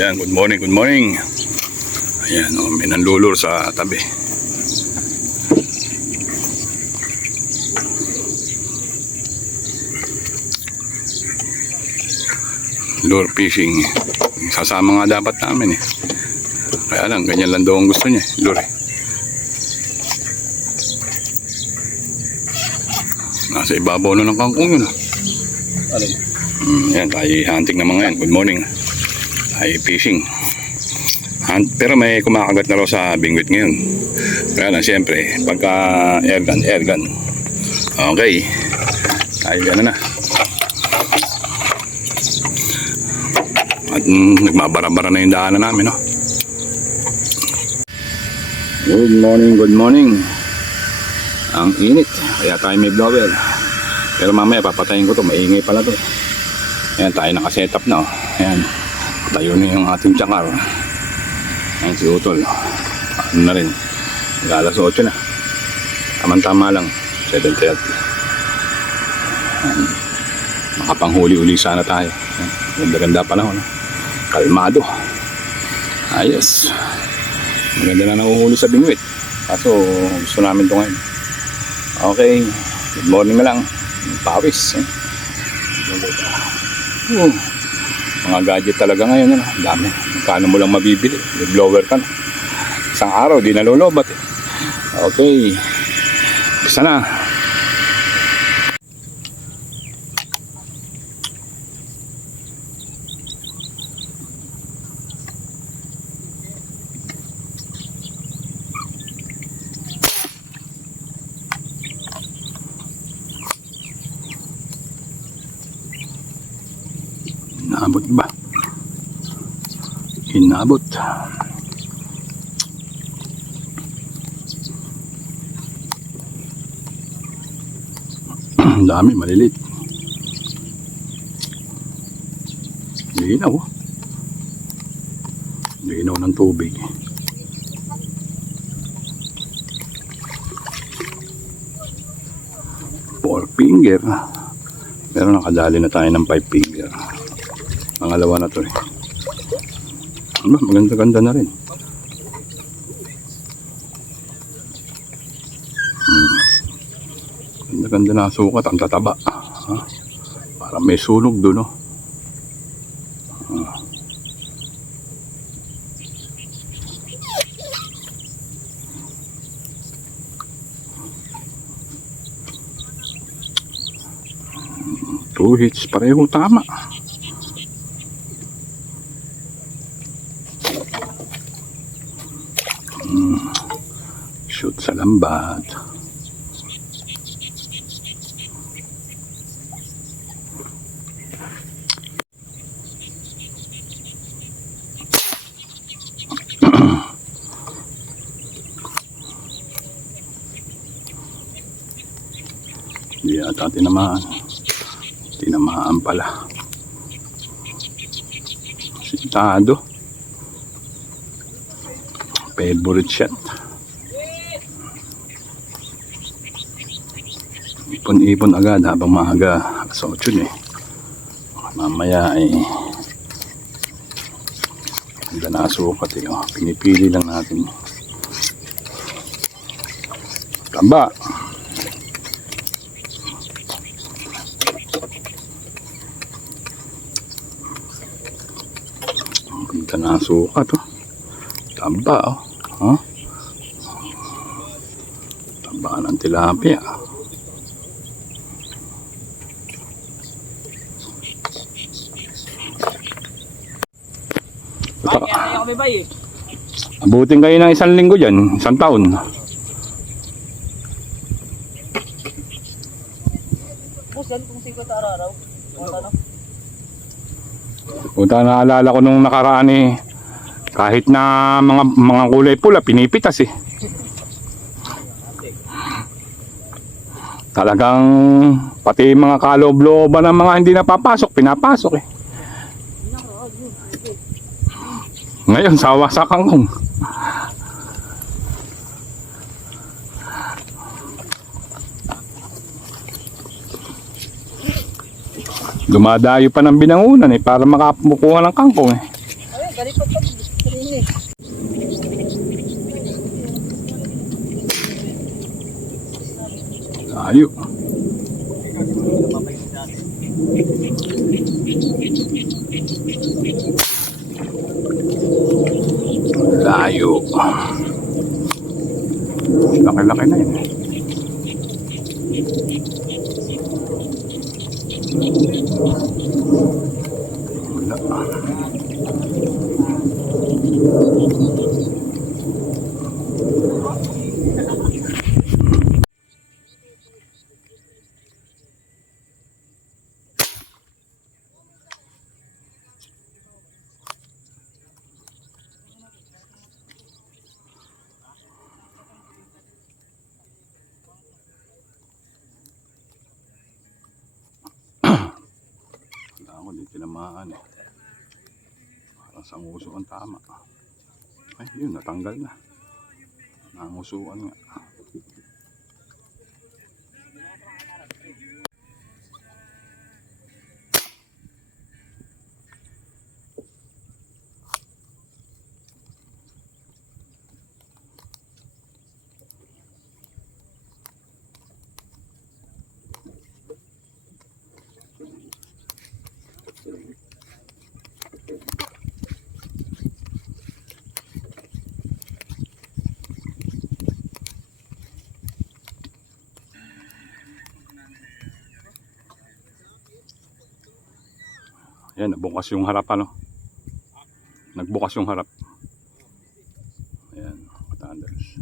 Ayan, good morning, good morning. Ayan, may nanlulur sa tabi. Lure fishing. Sasama nga dapat namin eh. Kaya lang, ganyan lang daw ang gusto niya, lure. Nasa ibabaw na ng kangkong yun. Alin? Ayan, tayo hunting na mga yan. Good morning. Tayo fishing. Pero may kumakagat na raw sa bingwit ngayon. Kaya lang, siyempre, pagka airgun. Okay. Tayo gano'n na. At nagmabara-bara na yung daanan namin, no? Good morning. Ang init. Kaya tayo may blower. Pero mamaya papatayin ko to. Maingay pala to. Ayan, tayo nakasetup na, oh. Ayan. Tayo na yung ating tsakar. Ayan si Utol. Ano na rin. Alas 8 na. Tama-tama lang. 7:30. Makapanghuli-uli sana tayo. Ganda-ganda panahon, no? Kalmado. Ayos. Maganda na nahuhuli sa bingwit. Kaso gusto namin ito ngayon. Okay. Good morning na lang. Pawis. Mga gadget talaga ngayon. Ano? Dami. Magkano mo lang mabibili. May blower ka na. Isang araw di nalolobat eh. Okay. Bisa na. Inabot ba? Inabot. Dami, malilit. Linaw. Linaw ng tubig. Four finger. Pero nakadali na tayo ng 5 finger. Pangalawa na to eh. Maganda-ganda na rin. Ganda-ganda na sukat. Ang tataba. Parang may sunog doon, no? Two hits. Pareho tama. Shoot sa lambat. Hindi ata tinamaan. Tinamaan pala. Sintado. Favorite shot. Ipon-ipon agad habang maaga. Alas 8 eh. Mamaya ay ganda na sukat eh. Pinipili lang natin. Tamba. Ganda na sukat oh. Tamba oh. Huh? Tamba ng tilapia. Abutin kayo ng 1 linggo dyan, 1 taon. Punta naalala ko nung nakaraan eh, kahit na mga kulay pula, pinipitas eh. Talagang pati mga kaloob-looban ng mga hindi napapasok, pinapasok eh. Ngayon, sawa sa kangkong. Dumadayo pa ng binangunan eh para makamukuha ng kangkong eh. Kari pa pag rini. Layo. Layo. Laki-laki na yun. Wala. Ako di tinamaan eh. Parang sa nguso ang tama. Ay, yun, natanggal na. Nangusuan nga. Ayan, nabukas yung harap ano. Nagbukas yung harap. Ayan, katanders.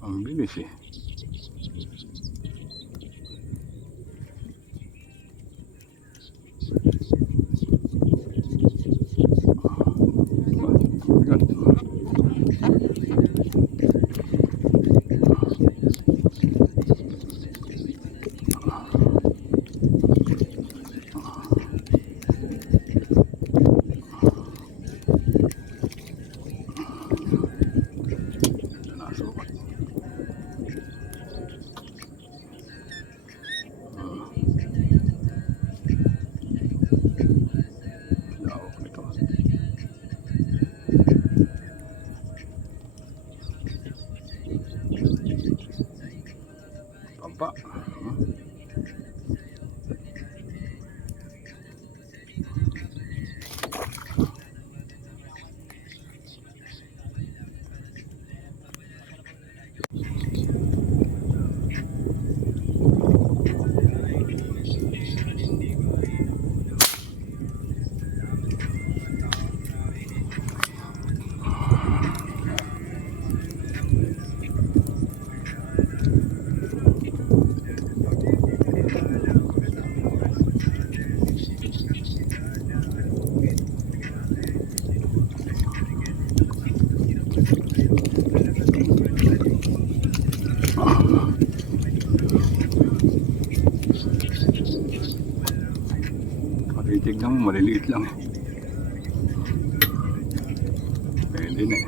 Ang bilis eh. Pampa. Tignan mo, maliliit lang. Pwede na eh.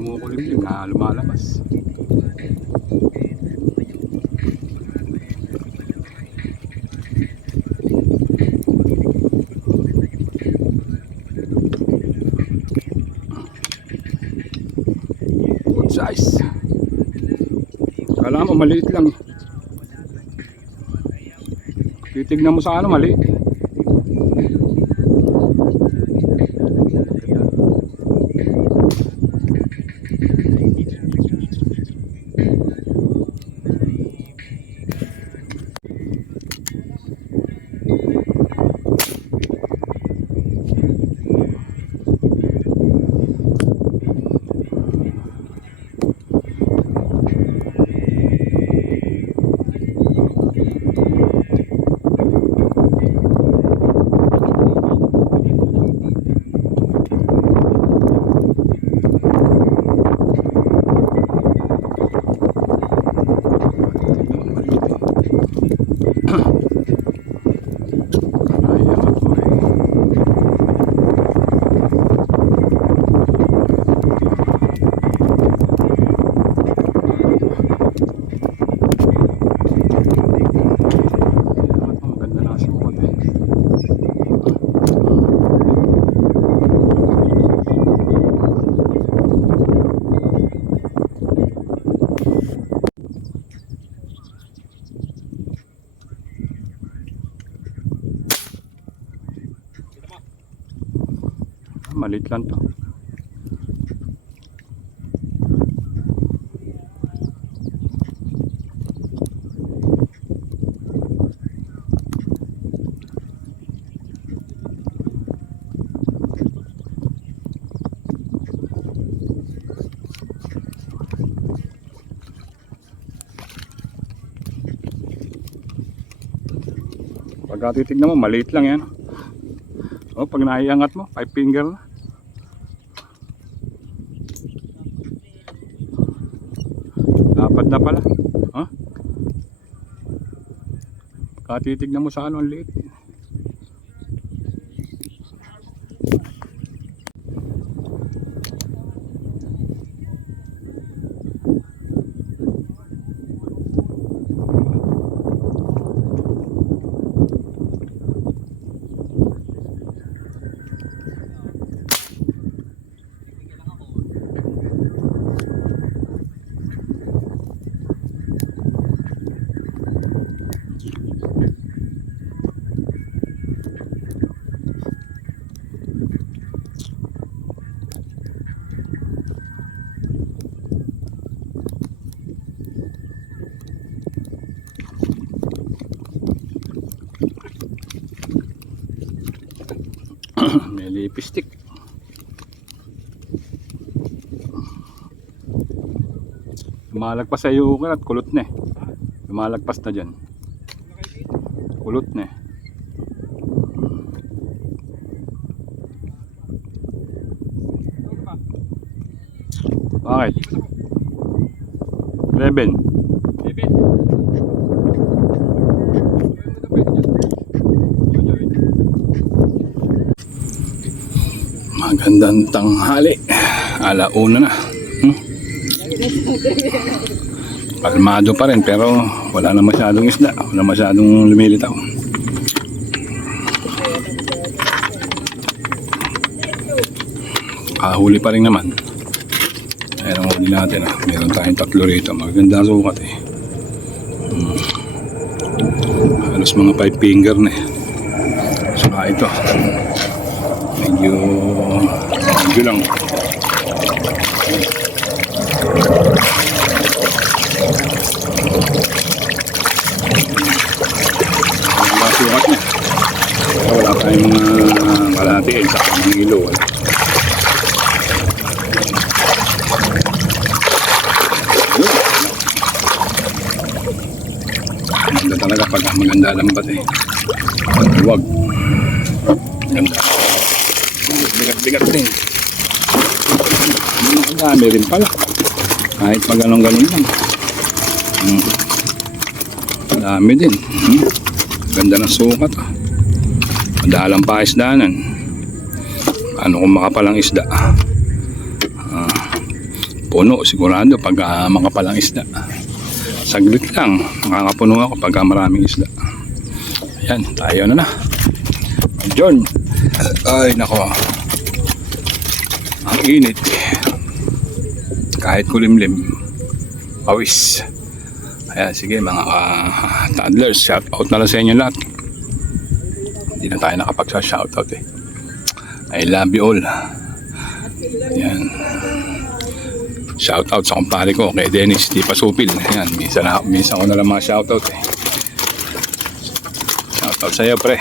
Kumukulimlim na lumalabas. Good size. Kala mo maliit lang. Titignan mo sa ano, maliit. Maliit lang to. Pagka titignan mo, maliit lang yan. O, pag naiangat mo, 5 finger na. Dapat na pala. Ha? Pagka titignan mo sa ano, ang liit. May lipstick. Lumalagpas sa iyo at kulot na eh. Lumalagpas na dyan. Kulot na eh. Bakit? 11. Magandang tanghali. Alauna na. Kalmado pa rin pero wala na masyadong isda. Wala masyadong lumilitaw. Huli pa rin naman. Ayan ang huli natin. Meron tayong 3 rito. Magandang sukat eh. Halos mga 5 finger na eh. Saka ito. Medyo lang. Sukat niya. Wala tayong mga kalahati sa mga ilo. Maganda talaga pag maganda lambat eh. Huwag. Maganda. Bigat-bigat din. Dami rin pala. Kahit pag ganun-ganun lang. Dami din. Ganda ng sukat. Madalang pa isdaanan. Ano kung makapalang isda? Puno sigurado pag makapalang isda. Saglit lang. Makakapuno ako pag maraming isda. Ayan, tayo na. John. Ay, nako. Ang init. Kahit kulimlim. Pawis. Ayan, sige mga toddlers, shout out na lang sa inyo lahat. Hindi na tayo nakapag-shout out eh. I love you all. Ayan. Shout out sa kumpare ko kay Dennis Di Pasupil. Ayan, minsan ko na lang mga shout out eh. Shout out sa iyo pre.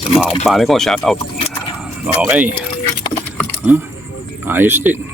Sa mga kumpare ko, shout out. Okay. Ayos din.